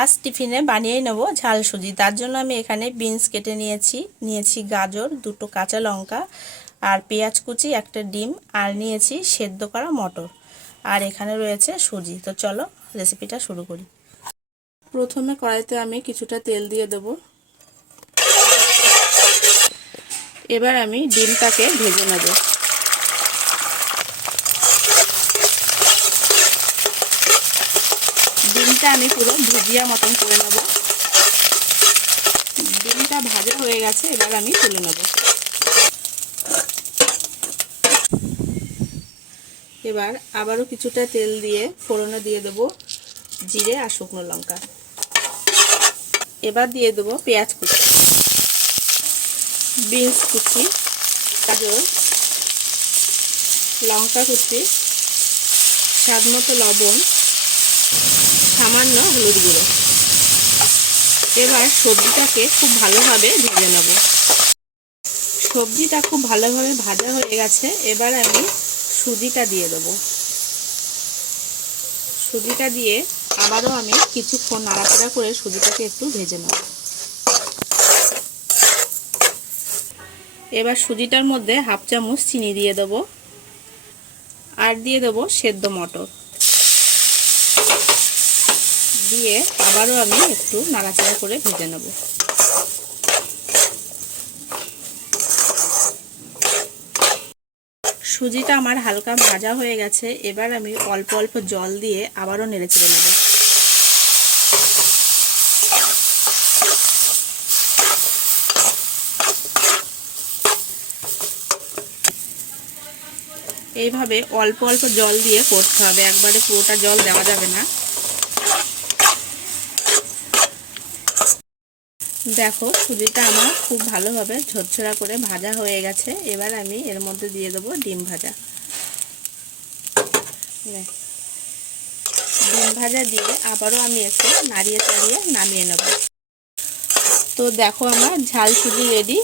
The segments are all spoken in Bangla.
আজ টিফিনে বানিয়ে নেব ঝাল সুজি। তার জন্য আমি এখানে বিনস কেটে নিয়েছি গাজর, দুটো কাঁচা লঙ্কা আর পেঁয়াজ কুচি, একটা ডিম আর নিয়েছি সেদ্ধ করা মটর। আর এখানে রয়েছে সুজি। তো চলো রেসিপিটা শুরু করি। প্রথমে কড়াইতে আমি কিছুটা তেল দিয়ে দেব। এবার আমি ডিমটাকে ভেজে নেব। ডিমটা আমি পুরো ভুজিয়া মতন করে নেব। ডিমটা ভাজা হয়ে গেছে, এবার আমি তুলে নেব। এবার আবারও কিছুটা তেল দিয়ে ফোড়নে দিয়ে দেব জিরে আর শুকনো লঙ্কা। এবার দিয়ে দেব পেঁয়াজ কুচি, বিনস কুচি, গাজর, লঙ্কা কুচি, স্বাদ মতো লবণ, সামান্য হলুদ গুঁড়ো। এবার সবজিটাকে খুব ভালোভাবে ভেজে নেব। সবজিটা খুব ভালোভাবে ভাজা হয়ে গেছে, এবার আমি সুজিটা দিয়ে দেব। সুজিটা দিয়ে আবারও আমি কিছুক্ষণ নাড়াচাড়া করে সুজিটাকে একটু ভেজে নেব। এবার সুজিটার মধ্যে হাফ চামচ চিনি দিয়ে দেব আর দিয়ে দেব সেদ্ধ মটর দিয়ে আবারও আমি একটু নাড়াচাড়া করে ভেজে নেব। সুজিটা আমার হালকা ভাজা হয়ে গেছে, এবার আমি অল্প অল্প জল দিয়ে আবারও নেড়েচেড়ে নেব। এইভাবে অল্প অল্প জল দিয়ে করতে হবে, একবারে পুরোটা জল দেওয়া যাবে না। দেখো সুজিটা আমার খুব ভালোভাবে ঝরঝরা করে ভাজা হয়ে গেছে, এবার আমি এর মধ্যে দিয়ে দেবো ডিম ভাজা। ডিম ভাজা দিয়ে আবারও আমি একটু নাড়িয়ে চাড়িয়ে নামিয়ে নেব। তো দেখো আমার ঝাল সুজি রেডি।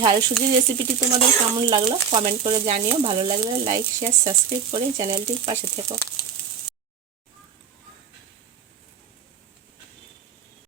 ঝাল সুজির রেসিপিটি তোমাদের কেমন লাগলো কমেন্ট করে জানিও। ভালো লাগলে লাইক শেয়ার সাবস্ক্রাইব করে চ্যানেলটির পাশে থেকো।